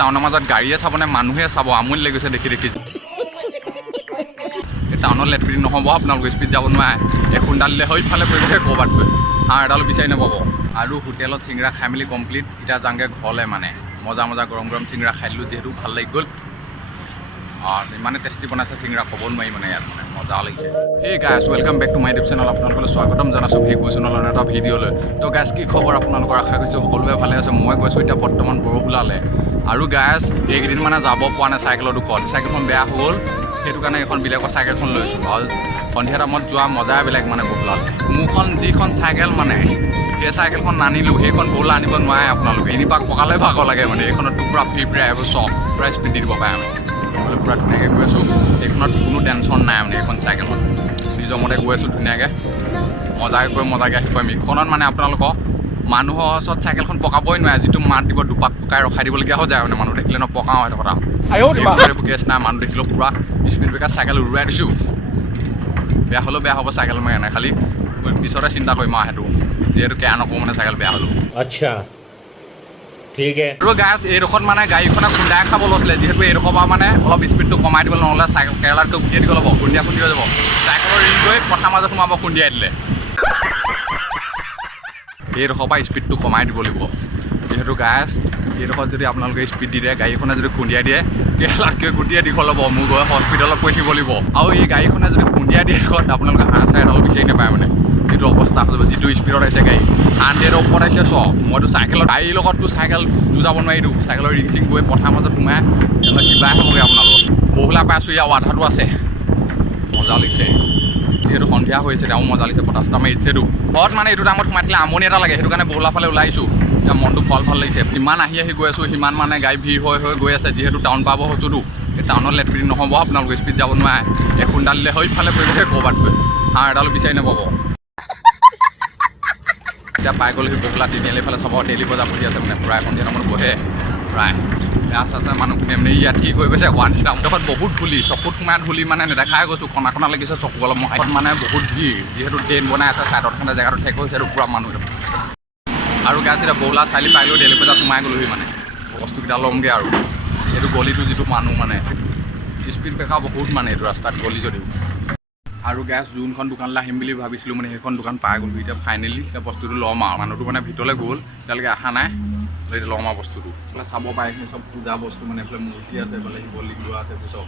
টাউনৰ মাজত গাড়ীয়ে চাব নে মানুহে চাব আমনি লাগিছে দেখি দেখি টাউনত লেট্ৰিন নহ'ব আপোনালোকে স্পীড যাব নোৱাৰে এখুন্দাল দিলে সেইফালে পৰিবহে ক'ৰবাত গৈ হাঁহ এডালো বিচাৰি নাপাব আৰু হোটেলত চিংৰা খাই মেলি কমপ্লিট এতিয়া যাওঁগৈ ঘৰলৈ মানে মজা মজা গৰম গৰম চিংৰা খাই দিলোঁ যিহেতু ভাল লাগি গ'ল ইমানে টেষ্টি বনাইছে চিংৰা ক'ব নোৱাৰি মানে ইয়াত মানে মজা লাগিছে এই guys welcome back to my YouTube channel আপোনালোকলৈ স্বাগতম জনাইছোঁ ভিডিঅ' চেনেলৰ এটা ভিডিঅ'লৈ তো গাইছ কি খবৰ আপোনালোকৰ আশা কৰিছোঁ সকলোৱে ভালে আছে মই গৈছোঁ এতিয়া বৰ্তমান বৰষুণালে আৰু গাইছ এইকেইদিন মানে যাব পৰা নাই চাইকেলৰ দুখন চাইকেলখন বেয়া হ'ল সেইটো কাৰণে এখন বেলেগৰ চাইকেলখন লৈছোঁ আৰু সন্ধিয়া টাইমত যোৱা মজাই বেলেগ মানে বৰষুণাল মোৰখন যিখন চাইকেল মানে সেই চাইকেলখন নানিলোঁ সেইখন বৰলা আনিব নোৱাৰে আপোনালোকে এনেকুৱা পকালে ভাগৰ লাগে মানে এইখনত পূৰা ফ্ৰী ফ্ৰী আহিব চব পূৰা স্পীড দি দিব পাৰে মানে পূৰা ধুনীয়াকৈ গৈ আছোঁ এইখনত কোনো টেনশ্যন নাই মানে এইখন চাইকেলত নিজৰ মতে গৈ আছোঁ ধুনীয়াকৈ মজাকৈ আহিব পাৰিম এইখনত মানে আপোনালোকক মানুহৰ ওচৰত চাইকেলখন পকাবই নোৱাৰে যিটো মাত দিব দুপাক পকাই ৰখাই দিবলগীয়া হৈ যায় মানে মানুহ দেখিলে নপকাওঁ সেইটো কথা এইবোৰ কেছ নাই মানুহ দেখিলেও পূৰা স্পীড ব্ৰেকাৰ চাইকেল উৰুৱাই দিছোঁ বেয়া হ'লেও বেয়া হ'ব চাইকেল মই এনে খালি পিছতে চিন্তা কৰিম আৰু সেইটো যিহেতু কেয়া নকৰোঁ মানে চাইকেল বেয়া হ'লোঁ আচ্ছা ঠিক আৰু গাছ এইডোখৰত মানে গাড়ীখনে খুন্দাই খাব লৈছিলে যিহেতু এইডোখৰ পৰা মানে অলপ স্পীডটো কমাই দিব নহ'লে চাইকেল কেৰেলাতকৈ খুন্দিয়াই দিব ল'ব খুন্দিয়া হৈ যাব চাইকেলৰ ৰিং গৈ পথাৰ মাজত সোমাব খুন্দিয়াই দিলে এইডোখৰ পৰা স্পীডটো কমাই দিব লাগিব যিহেতু গাছ এইডোখৰত যদি আপোনালোকে স্পীড দি দিয়ে গাড়ীখনে যদি খুন্দিয়াই দিয়ে কেৰেলাতকৈ গোটেই দীঘল হ'ব মোৰ গৈ হস্পিটেলত কৈ থাকিব লাগিব আৰু এই গাড়ীখনে যদি খুন্দিয়াই দিয়ে আপোনালোকে হাঁহ চাই এডাল বিচাৰি নাপায় মানে যিটো অৱস্থা হৈ যাব যিটো স্পীডত আহিছে গাড়ী 100ৰ ওপৰত আহিছে চব মইতো চাইকেলত গাড়ীৰ লগততো চাইকেল যুঁজাব নোৱাৰিলোঁ চাইকেলৰ ৰিং চিং গৈ পথাৰ মাজত সোমাই কিবাই হ'বগৈ আপোনালোকৰ বহুলা পাইছোঁ ইয়াৰ আধাটো আছে মজা লাগিছে যিহেতু সন্ধিয়া হৈছে তেওঁ মজা লাগিছে পটাছটা মাৰি দিছেতো ঘৰত মানে এইটো টাইমত সোমাই দিলে আমনি এটা লাগে সেইটো কাৰণে বহুলা ফালে ওলাইছোঁ এতিয়া মনটো ভাল লাগিছে ইমান আহি গৈ আছোঁ সিমান মানে গাড়ী ভিৰ হৈ গৈ আছে যিহেতু টাউন পাব হৈছোঁতো এই টাউনত লেট্ৰিন নহ'ব আপোনালোকে স্পীড যাব নোৱাৰে এখুন্দাল দিলে সেইফালে পৰিবহে ক'ৰবাত গৈ হাঁহ এডালো বিচাৰি নাপাব এতিয়া পাই গ'লহি বগলা তিনিআলি ফালে চাব ডেইলি বজাৰ বহি আছে মানে প্ৰায় সন্ধিয়া টাইমত বহে প্ৰায় আছে মানুহখিনি মানে ইয়াত কি কৰি গৈছে কোৱা নিচিনা মুঠত বহুত ধূলি চকুত সোমাই ধূলি মানে নেদেখাই গৈছোঁ খনা লাগিছে চকু অলপ মহাই মানে বহুত ভিৰ যিহেতু ট্ৰেইন বনাই আছে ছাইডত কাৰণে জেগাটো ঠেক হৈছে আৰু পূৰা মানুহ আৰু গাছ এতিয়া বগলা চাৰিআলি পাই গ'লোঁ ডেইলি বজাৰ সোমাই গ'লোহি মানে বস্তুকেইটা ল'মগৈ আৰু এইটো গলিটো যিটো মানুহ মানে স্পীড ব্ৰেকাৰ বহুত মানে এইটো ৰাস্তাত গলি যদিও আৰু গেছ যোনখন দোকানলৈ আহিম বুলি ভাবিছিলোঁ মানে সেইখন দোকান পাই গ'লোঁ এতিয়া ফাইনেলি এতিয়া বস্তুটো ল'ম আৰু মানুহটো মানে ভিতৰলৈ গ'ল এতিয়ালৈকে অহা নাই এতিয়া ল'ম আৰু বস্তুটো এইফালে চাব পাৰে এইখিনি চব পূজা বস্তু মানে এইফালে মূৰ্তি আছে এইফালে শিৱলিংগ আছে চব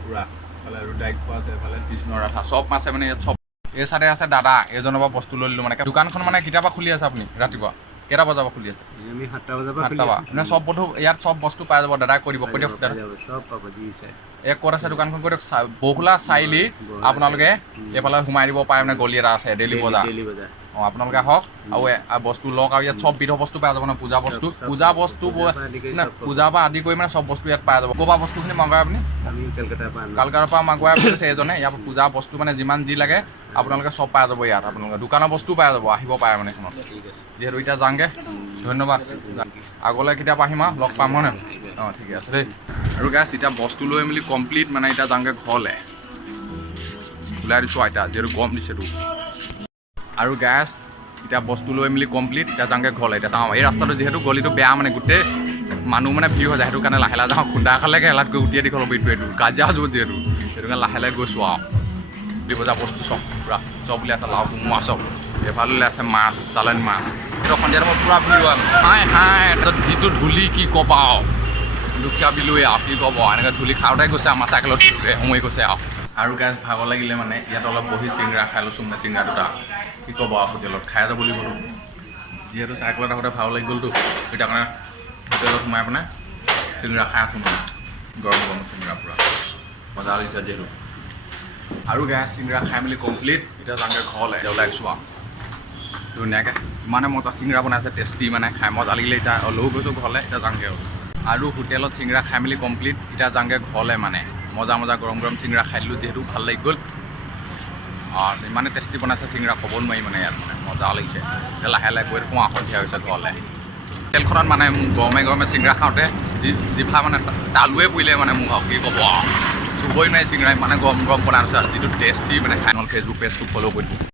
পূৰা এইফালে আৰু দায়িত্ব আছে এইফালে কৃষ্ণ ৰাধা চব আছে মানে ইয়াত চব এই চাইডে আছে দাদা এজনৰ পৰা বস্তু লৈ ল'লোঁ মানে দোকানখন মানে কেতিয়াৰ পৰা খুলি আছে আপুনি ৰাতিপুৱা কেইটা বজাৰ পৰা খুলি আছে আমি 7টা বজাৰ পৰা মানে চব বস্তু ইয়াত চব বস্তু পাই যাব দাদাই কৈ দিব সব পাব জি স্যার ক'ত আছে দোকানখন কৈ দিয়ক বহুলা চাৰিআলি আপোনালোকে এইফালে সোমাই দিব পাৰে মানে গলি এটা আছে ডেইলি বজাৰ আপোনালোকে আহক আৰু বস্তু লওক আৰু ইয়াত চব বিধৰ বস্তু পাই যাব ন পূজা বস্তু পূজাৰ পৰা আদি কৰি মানে চব বস্তু ইয়াত পাই যাব ক'ৰপৰা বস্তুখিনি মগাই আপুনি কলকাতাৰ পৰা মগুৱাই পৰিছে এজনে ইয়াৰ পৰা পূজা বস্তু মানে যিমান যি লাগে আপোনালোকে চব পাই যাব ইয়াত আপোনালোকে দোকানৰ বস্তু পাই যাব আহিব পাৰে মানে এইখনত যিহেতু এতিয়া যাওঁগৈ ধন্যবাদ আগলৈ কেতিয়াবা আহিম আৰু লগ পাম মানে অঁ ঠিকে আছে দেই আৰু গাছ এতিয়া বস্তু লৈ মেলি কমপ্লিট মানে এতিয়া যাওঁগৈ ঘৰলৈ ওলাই দিছোঁ আইতা যিহেতু গৰম দিছেতো আৰু গেছ এতিয়া বস্তু লৈ মেলি কমপ্লিট এতিয়া যাওঁগৈ ঘৰলৈ এতিয়া চাওঁ এই ৰাস্তাটো যিহেতু গলিটো বেয়া মানে গোটেই মানুহ মানে ভিৰ হৈ যায় সেইটো কাৰণে লাহে যাওঁ খুন্দা খালে কেৰেলাত গৈ উঠিয়াই দীঘল এইটো কাজিয়া হৈ যাব যিহেতু সেইটো কাৰণে লাহে গৈছোঁ আৰু দি বজাৰ বস্তু চব পূৰা চব উলিয়াই আছে লাও কোমোৰা চব এফালে উলিয়াই আছে মাছ চালানী মাছ সেইটো সন্ধিয়া টাইমত পূৰা ভিৰ হয় তাৰপিছত যিটো ধূলি কি ক'বা আৰু দুখীয়া বিলুৱে আৰু কি ক'ব এনেকৈ ধূলি খাওঁতে গৈছে আমাৰ চাইকেলত সময় গৈছে আৰু গেছ ভাগৰ লাগিলে মানে ইয়াত অলপ বহি চিংৰা খাই লৈছোঁ মানে চিংৰা দুটা কি ক'ব আৰু হোটেলত খাই যাব বুলি ক'লোঁ যিহেতু চাইকেলত আগতে ভাগৰ লাগি গ'লতো এতিয়া মানে হোটেলত সোমাই পেলাই চিংৰা খাই আছোঁ মানে গৰম চিংৰা পূৰা মজা লাগিছে যিহেতু আৰু গেছ চিংৰা খাই মেলি কমপ্লিট এতিয়া যাওঁগৈ ঘৰলৈ এতিয়া ওলাই আহিছোঁ আৰু ধুনীয়াকৈ ইমানে মজা চিংৰা বনাইছে টেষ্টি মানে খাই মজা লাগিলে এতিয়া লৈ গৈছোঁ ঘৰলৈ এতিয়া যাওঁগৈ আৰু হোটেলত চিংৰা খাই মেলি কমপ্লিট এতিয়া যাওঁগৈ ঘৰলৈ মানে মজা গৰম চিংৰা খাই দিলোঁ যিহেতু ভাল লাগি গ'ল ইমানে টেষ্টি বনাইছে চিংৰা ক'ব নোৱাৰি মানে ইয়াত মানে মজা লাগিছে এতিয়া লাহে গৈ থাকোঁ সন্ধিয়া হৈছে ঘৰলৈ হোটেলখনত মানে মোক গৰমে চিংৰা খাওঁতে জিভা মানে তালুৱে পৰিলে মানে মোক আৰু কি ক'ব আৰু চুবই নোৱাৰি চিংৰা মানে গৰম বনাই আছে যিটো টেষ্টি মানে খাই ফেচবুক পেজটো ফ'ল' কৰি দিওঁ